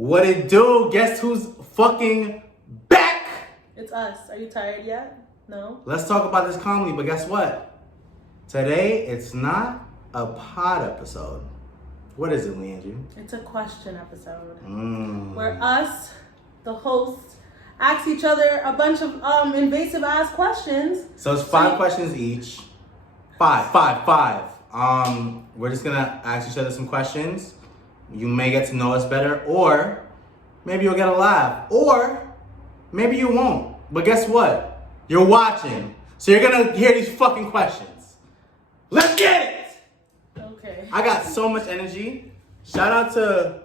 What it do? Guess who's fucking back? It's us. Are you tired yet? No? Let's talk about this calmly, but guess what? Today, it's not a pod episode. What is it, Leandrew? It's a question episode. Where us, the hosts, ask each other a bunch of invasive ass questions. So it's 5 questions each. Five. We're just gonna ask each other some questions. You may get to know us better, or maybe you'll get a laugh, or maybe you won't. But guess what? You're watching, so you're gonna hear these fucking questions. Let's get it! Okay. I got so much energy. Shout out to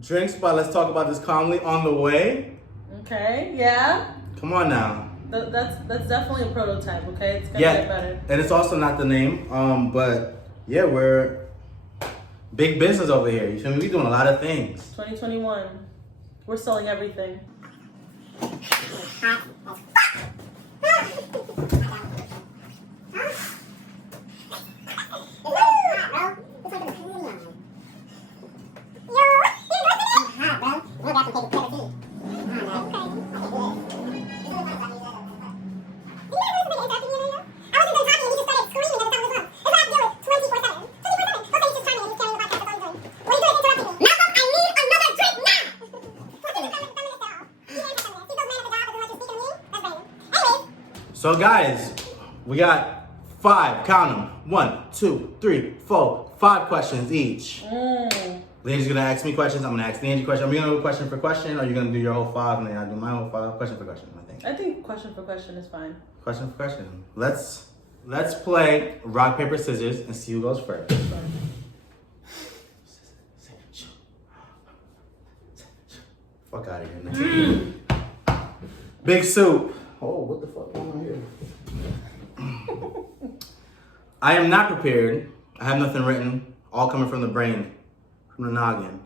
Drinks, but let's talk about this calmly on the way. Okay, yeah. Come on now. That's definitely a prototype, okay? It's gonna get better. And it's also not the name, but yeah, we're big business over here. You feel me? We're doing a lot of things. 2021. We're selling everything. So guys, we got 5, count them. 1, 2, 3, 4, 5 questions each. Leandra's gonna ask me questions, I'm gonna ask Leandra questions. Are we gonna go question for question, or are you gonna do your whole 5 and then I'll do my whole 5? Question for question, I think. I think question for question is fine. Question for question. Let's play rock, paper, scissors and see who goes first. Fuck out of here, man. Big soup. Oh, what the fuck going on here? I am not prepared. I have nothing written. All coming from the brain, from the noggin.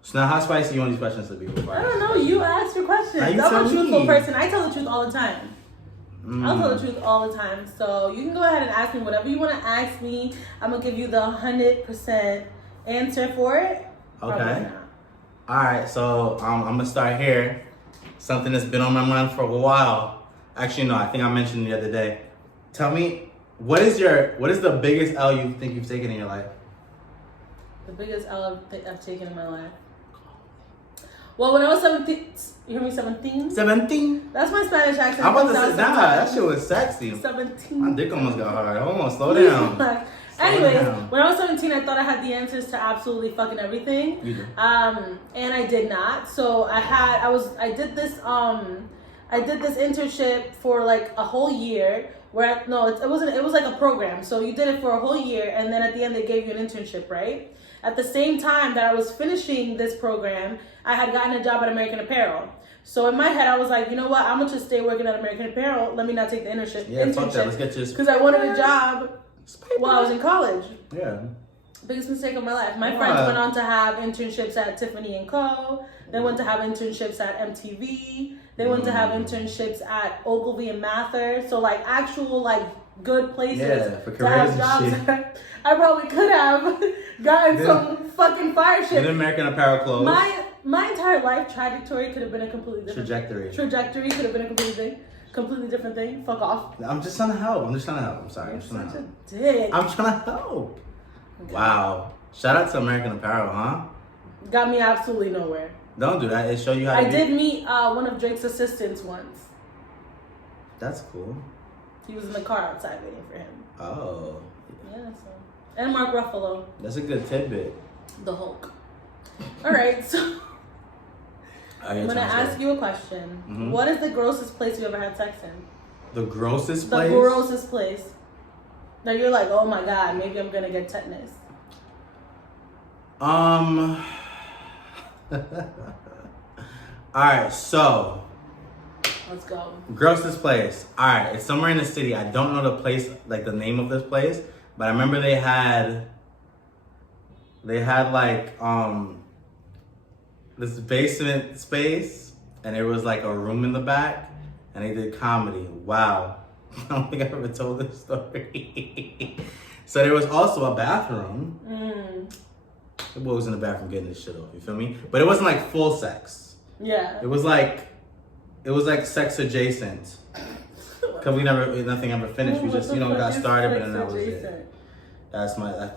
So now, how spicy you want these questions to be? I don't know. You ask your questions. I'm a truthful person. I tell the truth all the time. I'll tell the truth all the time. So you can go ahead and ask me whatever you want to ask me. I'm gonna give you the 100% answer for it. Okay. All right. So I'm gonna start here. Something that's been on my mind for a while. Actually, no, I think I mentioned it the other day. Tell me, what is the biggest L you think you've taken in your life? The biggest L I've taken in my life. Well, when I was 17, you hear me, 17? 17? That's my Spanish accent. I'm about to say, nah, that shit was sexy. 17. My dick almost got hard. Hold on, slow down. Anyways, when I was 17, I thought I had the answers to absolutely fucking everything. You did. And I did not. So I did this internship for like a whole year. It was like a program. So you did it for a whole year, and then at the end they gave you an internship, right? At the same time that I was finishing this program, I had gotten a job at American Apparel. So in my head, I was like, you know what? I'm gonna just stay working at American Apparel. Let me not take the internship. Yeah, fuck that. Let's get this. Because I wanted a job while I was in college. Yeah. Biggest mistake of my life. My friends went on to have internships at Tiffany & Co. They went to have internships at MTV. They went to have internships at Ogilvy and Mather. So like actual like good places for to have jobs at. I probably could have gotten some fucking fire shit. Did American Apparel clothes? My entire life trajectory could have been a completely different Trajectory could have been a completely different thing. Fuck off. I'm just trying to help. I'm sorry. You're such a dick. I'm trying to help. Okay. Wow. Shout out to American Apparel, huh? Got me absolutely nowhere. Don't do that. It show you how to I did meet one of Drake's assistants once. That's cool. He was in the car outside waiting for him. Oh. Yeah, so. And Mark Ruffalo. That's a good tidbit. The Hulk. All right, so I'm going to ask you a question. Mm-hmm. What is the grossest place you ever had sex in? The grossest place? The grossest place. Now you're like, oh my God, maybe I'm going to get tetanus. All right, so. Let's go. Grossest place. All right, it's somewhere in the city. I don't know the place, like the name of this place, but I remember they had like this basement space, and there was like a room in the back, and they did comedy. Wow. I don't think I've ever told this story. So there was also a bathroom. The boy was in the bathroom getting this shit off. You feel me? But it wasn't like full sex. Yeah. It was like sex adjacent. Cause nothing ever finished. We just, got started, but then that was it. I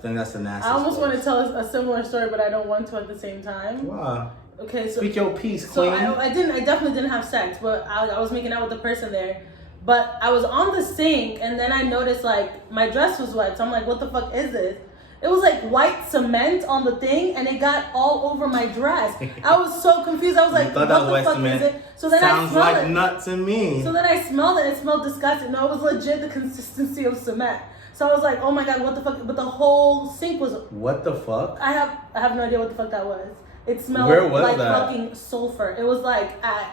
think that's the nastiest. I almost want to tell a similar story, but I don't want to at the same time. Wow. Okay, so speak your piece, queen. So I definitely didn't have sex, but I was making out with the person there. But I was on the sink, and then I noticed like my dress was wet. So I'm like, what the fuck is this? It was like white cement on the thing, and it got all over my dress. I was so confused. I was like, what the fuck is it? So then sounds like nut to me. So then I smelled it. It smelled disgusting. No, it was legit the consistency of cement. So I was like, oh my god, what the fuck? But the whole sink was. What the fuck? I have no idea what the fuck that was. It smelled like that? Fucking sulfur. It was like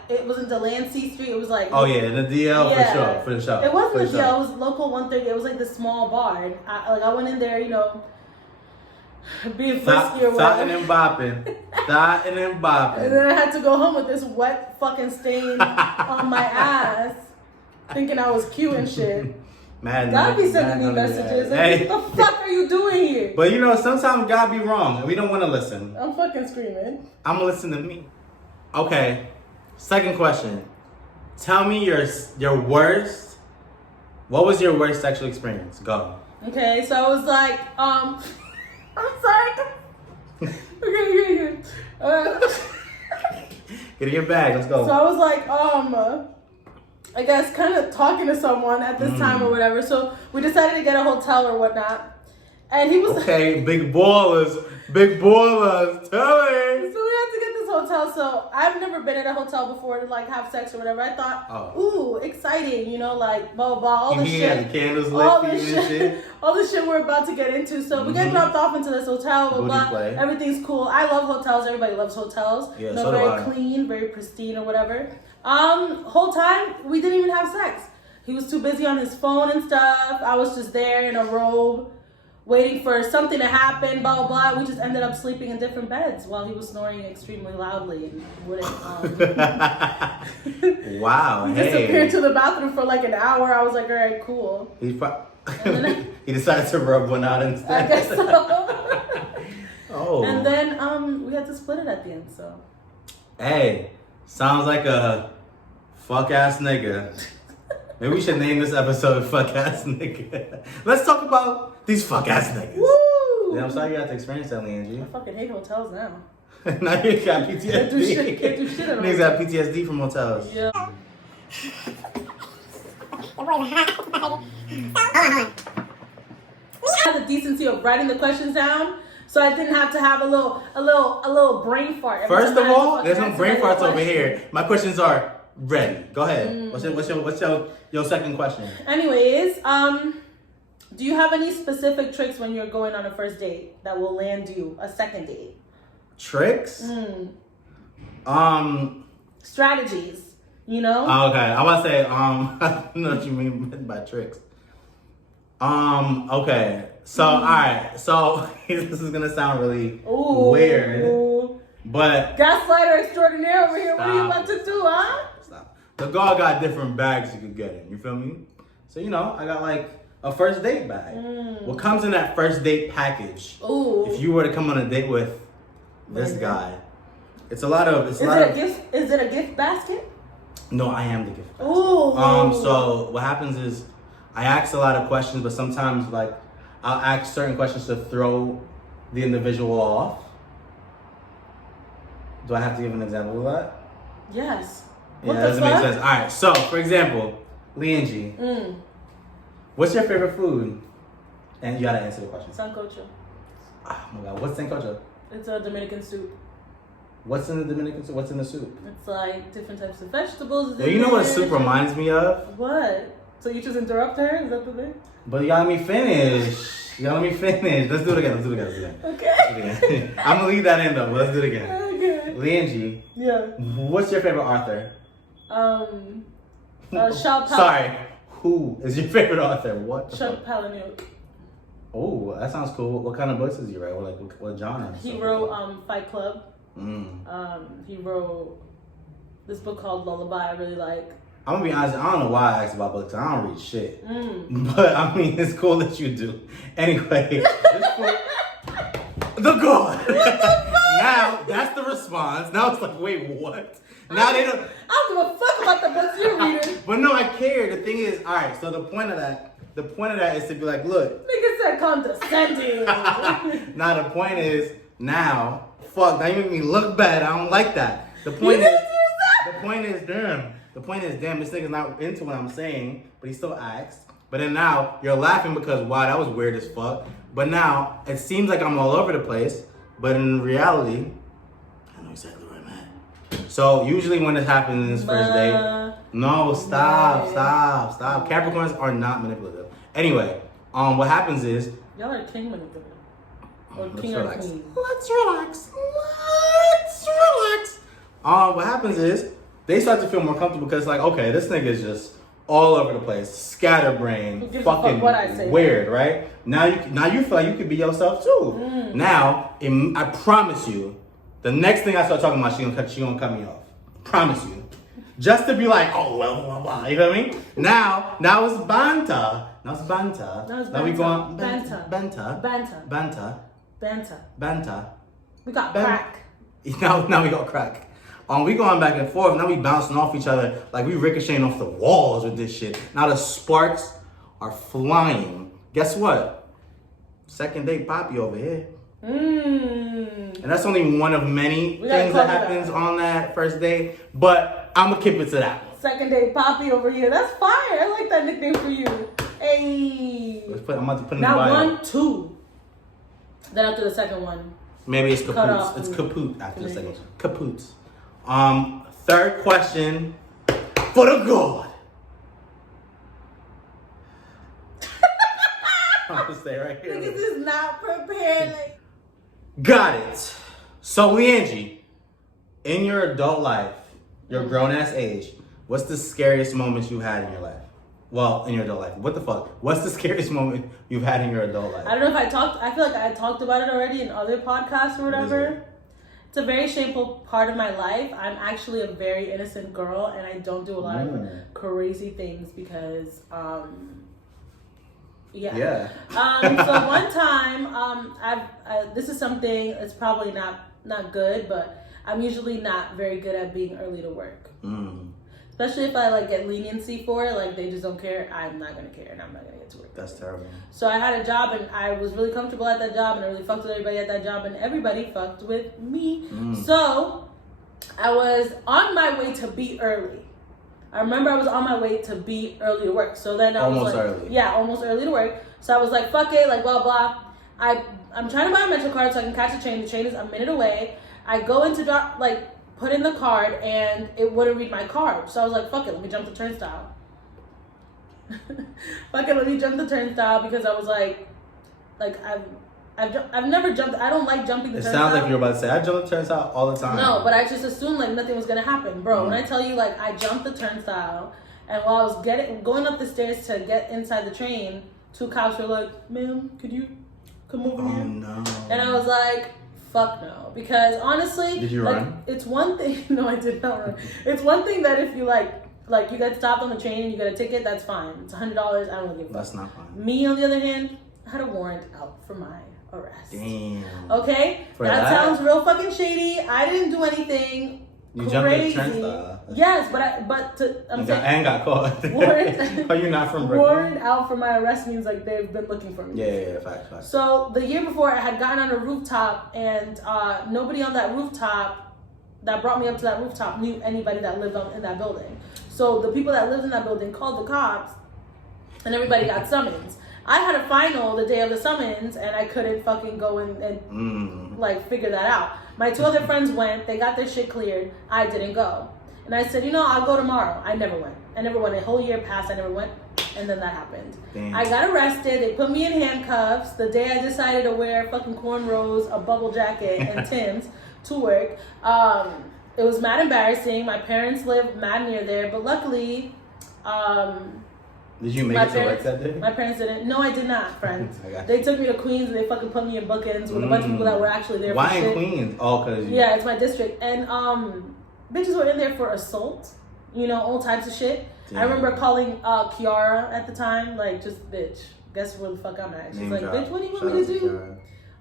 it wasn't Delancey Street. It was like in the DL for sure. It wasn't the DL. It was local 130. It was like the small bar. And I went in there, being frisky or whatever. Thotting and bopping. And then I had to go home with this wet fucking stain on my ass, thinking I was cute and shit. God be sending me messages. Hey. What the fuck are you doing here? But sometimes God be wrong and we don't want to listen. I'm fucking screaming. I'm gonna listen to me. Okay. Second question. Tell me your worst. What was your worst sexual experience? Go. Okay, so I was like, I'm sorry. Okay. Get in your bag. Let's go. So I was like, I guess kind of talking to someone at this time or whatever. So we decided to get a hotel or whatnot. And he was okay, big ballers. Tell me. So we had to get this hotel. So I've never been at a hotel before to like have sex or whatever. I thought, ooh, exciting, like blah blah blah, all this shit. The candles lit all this shit. All this shit we're about to get into. So we get dropped off into this hotel, blah blah. Everything's cool. I love hotels. Everybody loves hotels. Yeah, very clean, very pristine or whatever. Whole time we didn't even have sex. He was too busy on his phone and stuff. I was just there in a robe, waiting for something to happen, blah, blah, blah. We just ended up sleeping in different beds while he was snoring extremely loudly and wouldn't. Wow, he disappeared to the bathroom for like an hour. I was like, all right, cool. He decided to rub one out instead. I guess so. Oh. And then we had to split it at the end, so. Hey, sounds like a fuck-ass nigga. Maybe we should name this episode Fuck Ass Nigga. Let's talk about these fuck ass niggas. Woo! Yeah, I'm sorry you had to experience that, Leangie. I fucking hate hotels now. Now you got PTSD. Can't do shit at Niggas got PTSD from hotels. Yeah. I had the decency of writing the questions down, so I didn't have to have a little brain fart. First of all, there's no brain farts over here. My questions are ready. Go ahead. What's your second question? Anyways, do you have any specific tricks when you're going on a first date that will land you a second date? Tricks? Strategies, Okay, I want to say, I don't know what you mean by tricks. Okay, so, alright, so this is gonna sound really weird, but... Gaslighter extraordinaire over here, what are you about to do, huh? The girl got different bags you could get in, you feel me? So, I got like a first date bag. What comes in that first date package? Ooh. If you were to come on a date with this guy, it's a lot of... Is it a gift basket? No, I am the gift basket. Ooh. So what happens is I ask a lot of questions, but sometimes like I'll ask certain questions to throw the individual off. Do I have to give an example of that? Yes. Yeah, that doesn't make sense. All right, so for example, Leangie, what's your favorite food? And you gotta answer the question. Sancocho. Oh my god, what's sancocho? It's a Dominican soup. What's in the Dominican soup? What's in the soup? It's like different types of vegetables. Yeah, you know what a soup reminds me of? What? So you just interrupt her? Is that the thing? But you gotta let me finish. Let's do it again. Okay. I'm gonna leave that in though, but let's do it again. Okay. Leangie. Yeah. What's your favorite author? Sorry. Who is your favorite author? What? Chuck Palahniuk. Oh, that sounds cool. What kind of books does he write? What genre? He wrote Fight Club. He wrote this book called Lullaby. I really like. I'm gonna be honest. I don't know why I asked about books. I don't read shit. But I mean, it's cool that you do. Anyway, the God. Now, that's the response. Now it's like, wait, what? Now they don't. I don't give a fuck about the books you're reading. But no, I care. The thing is, all right, so the point of that is to be like, look. Nigga said condescending. Now, the point is, now you make me look bad. I don't like that. The point is, damn, this nigga's not into what I'm saying, but he still asks. But then now, you're laughing because, wow, that was weird as fuck. But now, it seems like I'm all over the place, but in reality, I know exactly where I'm at. So, usually when this happens in this first date, no, stop. Capricorns are not manipulative. Anyway, what happens is... Y'all are king manipulative. Or king or queen. Let's relax. What happens is, they start to feel more comfortable because, like, okay, this nigga is just all over the place, scatterbrained, fucking weird, right? Now you feel like you could be yourself too. Now, I promise you, the next thing I start talking about, she gonna cut me off. Promise you. Just to be like, oh, well, blah, blah, you know what I mean? Now it's banter. Now we go on banter. We got crack. Now we got crack. We going back and forth. Now we bouncing off each other like we ricocheting off the walls with this shit. Now the sparks are flying. Guess what? Second date poppy over here. And that's only one of many things that happens on that first date. But I'm gonna keep it to that one. Second date poppy over here. That's fire. I like that nickname for you. Hey. I'm about to put in now the bio. 1, 2. Then after the second one. Maybe it's kaput. It's kaput after the second. Kaput. Third question for the God. I'm gonna stay right here. Niggas is not prepared. Got it. So, Leangie, in your adult life, your grown ass age, what's the scariest moments you had in your life? Well, in your adult life. What the fuck? What's the scariest moment you've had in your adult life? I don't know if I feel like I talked about it already in other podcasts or whatever. It's a very shameful part of my life. I'm actually a very innocent girl, and I don't do a lot of crazy things because, yeah. So one time, this is something that's probably not good, but I'm usually not very good at being early to work. Especially if I get leniency for it, they just don't care. I'm not gonna care, and I'm not gonna get to work. That's terrible. So I had a job, and I was really comfortable at that job, and I really fucked with everybody at that job, and everybody fucked with me. So I was on my way to be early. I remember I was on my way to be early to work. So then I was almost early. Yeah, almost early to work. So I was like, fuck it, blah blah. I'm trying to buy a Metro card so I can catch a train. The train is a minute away. I go into put in the card, and it wouldn't read my card. So I was like, fuck it, let me jump the turnstile. Let me jump the turnstile because I was I've never jumped. I don't like jumping the turnstile. It sounds like you're about to say, I jump the turnstile all the time. No, but I just assumed nothing was going to happen. Bro, when I tell you I jumped the turnstile, and while I was going up the stairs to get inside the train, 2 cops were like, ma'am, could you come over here? No. And I was like, fuck no. Because honestly... Did you run? It's one thing... No, I did not run. It's one thing that if you you get stopped on the train and you get a ticket, that's fine. It's $100. I don't give a fuck. That's not fine. Me, on the other hand, I had a warrant out for my arrest. Damn. Okay? That sounds real fucking shady. I didn't do anything You crazy. jumped the turnstile. Yes, I'm saying... And got caught. Warrant... Are you not from Brooklyn? Warrant out for my arrest means they've been looking for me. Yeah, fact. So the year before, I had gotten on a rooftop, and nobody on that rooftop that brought me up to that rooftop knew anybody that lived in that building. So the people that lived in that building called the cops, and everybody got summons. I had a final the day of the summons, and I couldn't fucking go and figure that out. My 2 other friends went. They got their shit cleared. I didn't go. And I said, I'll go tomorrow. I never went. A whole year passed. I never went. And then that happened. Damn. I got arrested. They put me in handcuffs. The day I decided to wear fucking cornrows, a bubble jacket, and Tim's to work. It was mad embarrassing. My parents lived mad near there. But luckily... Did you make it to work that day? My parents didn't. No, I did not, friend. I They took me to Queens, and they fucking put me in bookends with a bunch of people that were actually there Why for in shit. Queens? Oh, because... Yeah, it's my district. And bitches were in there for assault. All types of shit. Damn. I remember calling Kiara at the time, just, bitch, guess where the fuck I'm at. She's like, bitch, what do you want me to do?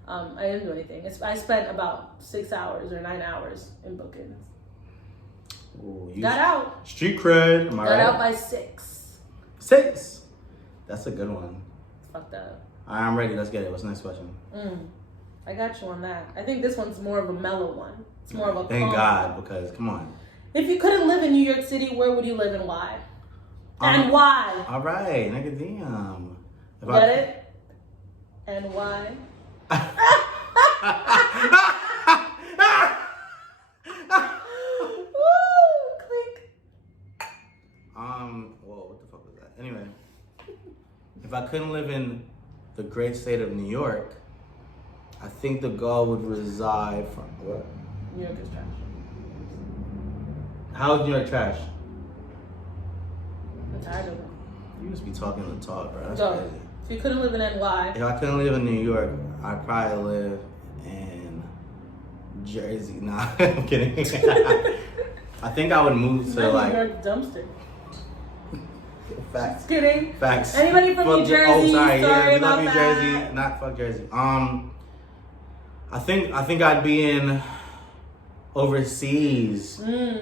I didn't do anything. I spent about 6 hours or 9 hours in bookings. Ooh, Got out. Street cred. Am I Got right? out by 6. 6. That's a good one. Fucked up. All right, I'm ready. Let's get it. What's the next question? I got you on that. I think this one's more of a mellow one. It's more of a Thank calm God, one. because come on. If you couldn't live in New York City, where would you live and why? And why? All right, nigga, damn. Get it? And why? Woo! Click. Whoa, what the fuck was that? Anyway, if I couldn't live in the great state of New York, I think the goal would reside from what? New York is trash. How is New York trash? I'm tired of it. You just be talking the talk, bro. That's Go. crazy. If you couldn't live in NY, If I couldn't live in New York, I'd probably live in Jersey. Nah, I'm kidding. I think I would move to not like. New York dumpster. Facts. Just kidding. Facts. Anybody from New Jersey? Oh, sorry. Sorry We love about New that. Jersey. Not fuck Jersey. I think I'd be in overseas.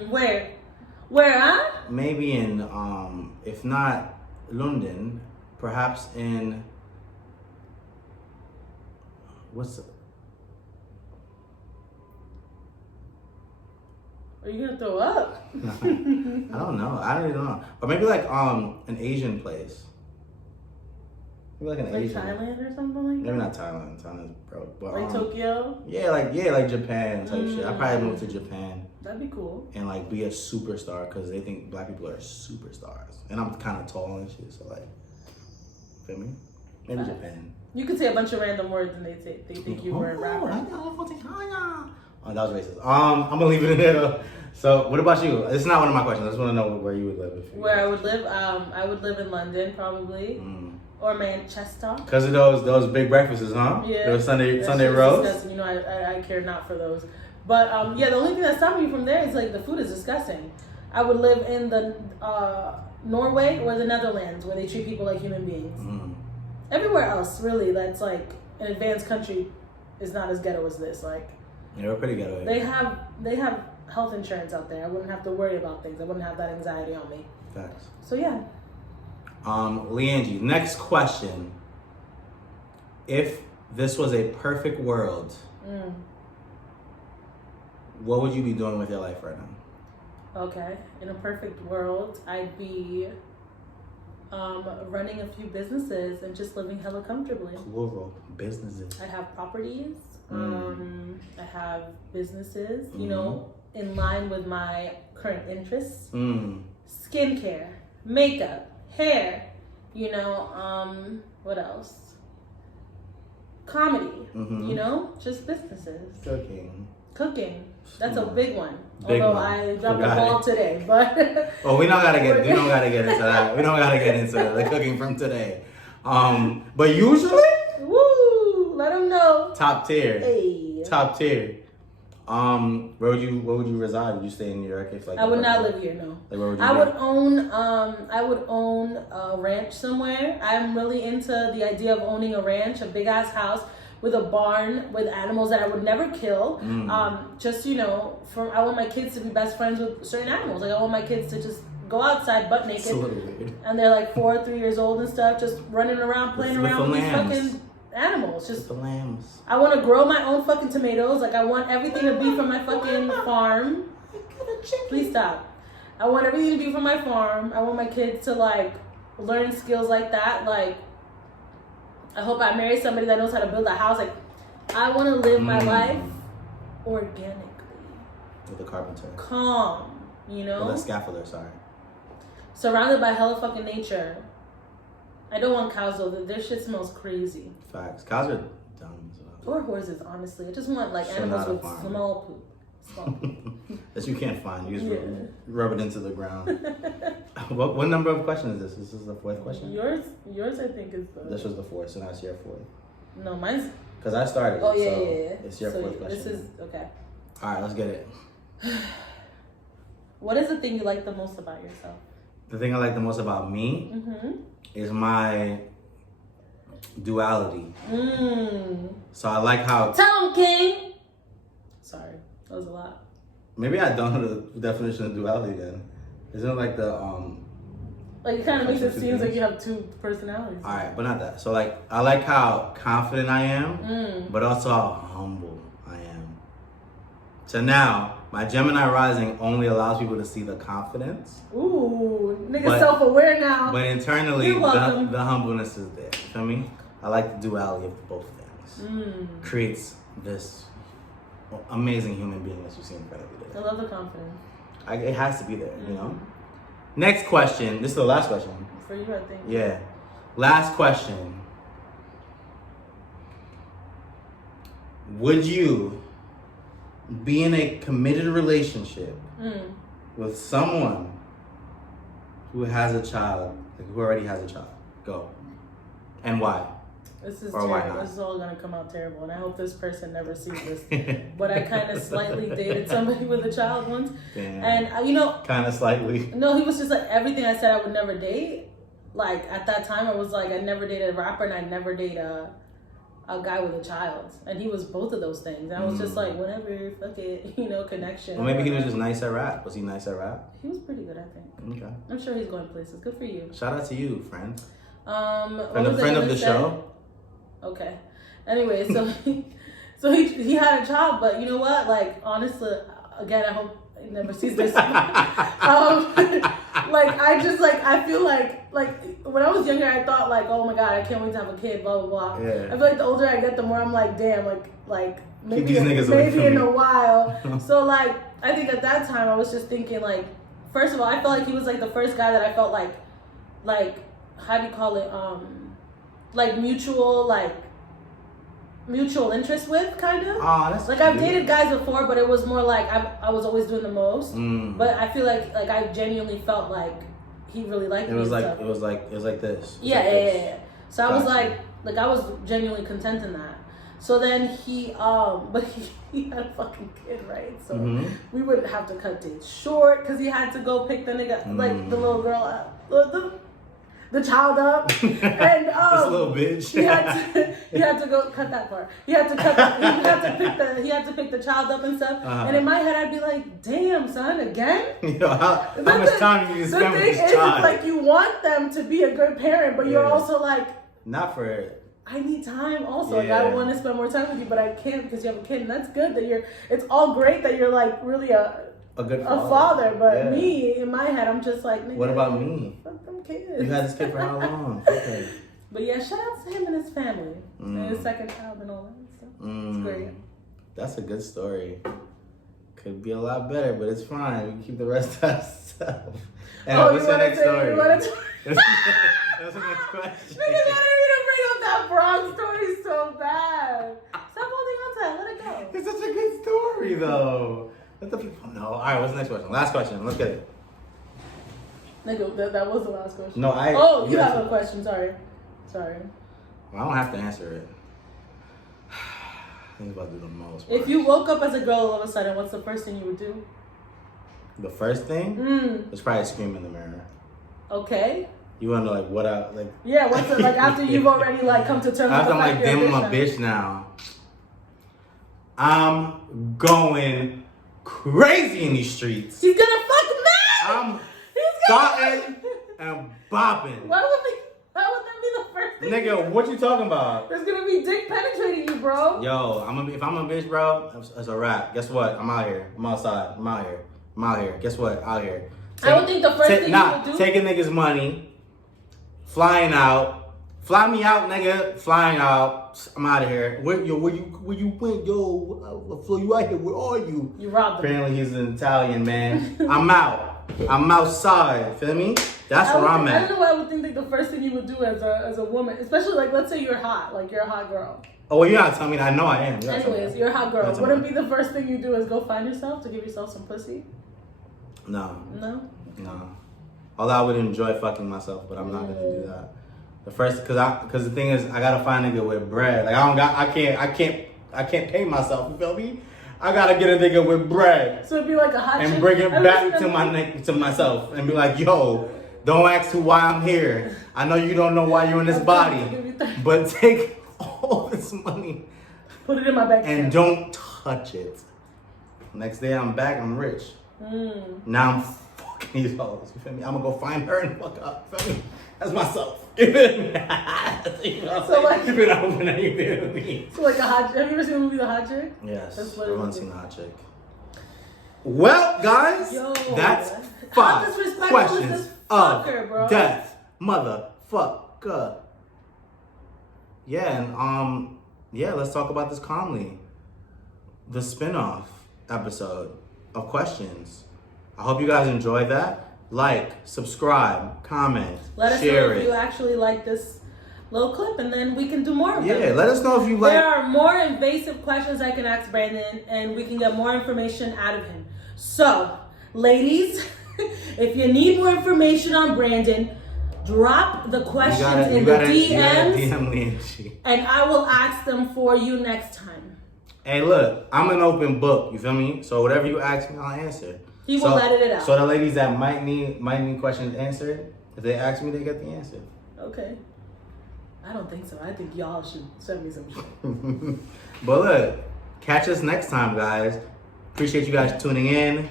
Where? Where, huh? Maybe in if not London, perhaps in what's Are you gonna throw up? I don't know. I don't even know. Or maybe like an Asian place. Maybe like an Like Asian. Thailand or something like that? Maybe not Thailand. Thailand's broke. But Like Tokyo? yeah, like Japan type shit. I'd probably move to Japan That'd be cool. and like be a superstar because they think black people are superstars. And I'm kind of tall and shit, so like, feel me? Maybe Nice. Japan. You could say a bunch of random words and they think you were a rapper. Oh, that was racist. I'm gonna leave it in there though. So, what about you? It's not one of my questions. I just want to know where you would live. Where I would live? I would live in London probably, or Manchester. Because of those big breakfasts, huh? Yeah. Those Sunday That shit's roast. disgusting. You know, I care not for those. But yeah, the only thing that stopped me from there is like the food is disgusting. I would live in the Norway or the Netherlands where they treat people like human beings. Everywhere else, really, that's like an advanced country, is not as ghetto as this. Like, Yeah, we're pretty ghetto. they have health insurance out there. I wouldn't have to worry about things. I wouldn't have that anxiety on me. Facts. So yeah. Leangie, next question. If this was a perfect world, what would you be doing with your life right now? Okay. In a perfect world, I'd be running a few businesses and just living hella comfortably. Plural businesses. I have properties. I have businesses, you know, in line with my current interests. Skincare, makeup, hair, you know, what else? Comedy, you know, just businesses. Cooking. That's a big one. Although I dropped the ball today, but well, we don't gotta get into that. We don't gotta get into the cooking from today. But usually, woo, let them know. Top tier. Hey. Top tier. Where would you reside? Would you stay in New York? If like I would not live here, no. Like where would you I would own a ranch somewhere. I'm really into the idea of owning a ranch, a big ass house with a barn with animals that I would never kill. Just, you know, I want my kids to be best friends with certain animals. Like I want my kids to just go outside butt naked. It's a little weird. And they're like 4, 3 years old and stuff, just running around, playing with around the with these lambs. fucking animals. Just The lambs. I want to grow my own fucking tomatoes. Like I want everything to be from my fucking farm. Please stop. I want everything to be from my farm. I want my kids to like learn skills like that. Like I hope I marry somebody that knows how to build a house. Like I want to live my life organically. With a carpenter. Calm, you know? With a scaffolder, sorry. Surrounded by hella fucking nature. I don't want cows though. Their shit smells crazy. Facts. Cows are dumb as well. Or horses, honestly. I just want like So animals not a with farm. small poop. Small poop. That you can't find. You just rub it into the ground. What number of questions is this? This is the 4th question? Yours I think is the... This was the 4th, so now it's your 4th. No, mine's... Because I started. Oh, yeah, so yeah. It's your 4th question. This is... Okay. Alright, let's get it. What is the thing you like the most about yourself? The thing I like the most about me is my Duality. So I like how... Tell him, King! Sorry, that was a lot. Maybe I don't know the definition of duality then. Isn't it like the... Like, it kind of makes it seem like you have two personalities. Alright, but not that. So, like, I like how confident I am, but also how humble I am. So now, my Gemini rising only allows people to see the confidence. Ooh, nigga self-aware now. But internally, You're welcome. the humbleness is there. You feel me? I like the duality of both things. Creates this amazing human being that you see in front of you today. I love the confidence. It has to be there, you know? Next question. This is the last question. For you, I think. Yeah. Last question. Would you be in a committed relationship with someone who has a child, like who already has a child? Go. And why? This is or terrible. why not? This is all gonna come out terrible, and I hope this person never sees this. But I kind of slightly dated somebody with a child once, Damn. and you know, Kind of slightly. no, he was just like everything I said I would never date. Like at that time, I was like, I'd never date a rapper, and I'd never date a guy with a child, and he was both of those things. And I was just like, whatever, fuck it, you know, connection. Well, maybe he was just nice at rap. Was he nice at rap? He was pretty good, I think. Okay. I'm sure he's going places. Good for you. Shout out to you, friend. What was I Friend of gonna the say? show. Okay. Anyway, so he had a child, but you know what? Like honestly, again, I hope he never sees this. Like I feel like when I was younger, I thought like, oh my god, I can't wait to have a kid, blah blah blah. Yeah. I feel like the older I get, the more I'm like, damn, like maybe these niggas away maybe from in me. a while. So like, I think at that time I was just thinking like, first of all, I felt like he was like the first guy that I felt like how do you call it? Like mutual interest with, kind of. Oh, that's like cute. I've dated guys before, but it was more like I was always doing the most. But I feel like I genuinely felt like he really liked me. It was like stuff. it was like this. Yeah. So I was Gotcha. like I was genuinely content in that. So then he had a fucking kid, right? So we would have to cut dates short because he had to go pick the nigga, like the little girl up, the child up, and this little bitch. he had to go cut that part. He had to pick the child up and stuff. And in my head, I'd be like, "Damn, son, again." Yo, how much time do you spend with this The thing is, child? it's like you want them to be a good parent, but you're also like, not for it. I need time also. Like I want to spend more time with you, but I can't because you have a kid, and that's good that it's all great that you're like really a good father. But me, in my head, I'm just like, nigga, what about me? Fuck them kids. You had this kid for how long? Okay. But yeah, shout out to him and his family and his second child and all that stuff. It's great. That's a good story. Could be a lot better, but it's fine. We can keep the rest to ourselves. What's your next story? What's the next question? Nigga, I didn't even bring up that Bronx story so bad. Stop holding on to that. Let it go. It's such a good story, though. Let the people know. All right, what's the next question? Last question. Let's get it. Nigga, that was the last question. No, you have a question. Sorry. Well, I don't have to answer it. I think about to do the most. If you woke up as a girl all of a sudden, what's the first thing you would do? The first thing is probably scream in the mirror. Okay. You wanna know like what I like? Yeah, what's it like after you've already like come to terms with After the I'm fact like, you're damn, I'm a bitch now. I'm going crazy in these streets. He's gonna fuck me. I'm starting and bopping. Why would that be the first thing? Nigga, what you talking about? There's gonna be dick penetrating you, bro. Yo, if I'm a bitch, bro, it's a wrap. Guess what? I'm out here. I'm outside. I'm out here. Guess what? Out here. I would think the first thing you would do. Taking niggas' money, flying out. Fly me out, nigga. Flying out. I'm out of here. Where you went? Yo, I flew you out here. Where are you? You robbed him. Apparently he's an Italian man. I'm out. I'm outside. Feel me? That's where I'm I at. don't know why I would think like the first thing you would do as a woman, especially like let's say you're hot, like you're a hot girl. Oh, well, you're not telling me that. I know I am. Anyways, you're a hot girl. Wouldn't be the first thing you do is go find yourself to give yourself some pussy? No. No? Although I would enjoy fucking myself, but I'm not gonna do that. The first, cause the thing is, I gotta find a nigga with bread. Like I can't pay myself. You feel me? I gotta get a nigga with bread. So it'd be like a hot and chick. bring it back to myself and be like, yo, don't ask why I'm here. I know you don't know why you're in this body. But take all this money Put it in my bank and account. don't touch it. Next day I'm back, I'm rich. Now I'm fucking these hoes. You feel me? I'm gonna go find her and fuck up. You feel me? That's myself. You feel me? So like, you feel open and you feel me? So like a hot. Have you ever seen the movie The Hot Chick? Yes. That's what Everyone's seen The Hot Chick. Well, guys, Yo, that's how 5 disrespectful questions is this fucker, of bro? death, motherfucker. Yeah, and yeah, let's talk about this calmly. The spin-off episode of questions. I hope you guys enjoyed that. Like, subscribe, comment, Let us share know if it. you actually like this little clip, and then we can do more of them. Yeah, let us know if you like. There are more invasive questions I can ask Brandon, and we can get more information out of him. So, ladies, if you need more information on Brandon, drop the questions in the DMs, DM Leanchy. and I will ask them for you next time. Hey, look, I'm an open book. You feel me? So whatever you ask me, I'll answer. He will edit it out. So the ladies that might need questions answered, if they ask me, they get the answer. Okay. I don't think so. I think y'all should send me some shit. But look, catch us next time, guys. Appreciate you guys tuning in.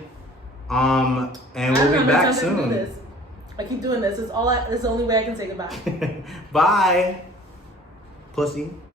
And we'll be back soon. Do this. I keep doing this. It's the only way I can say goodbye. Bye, pussy.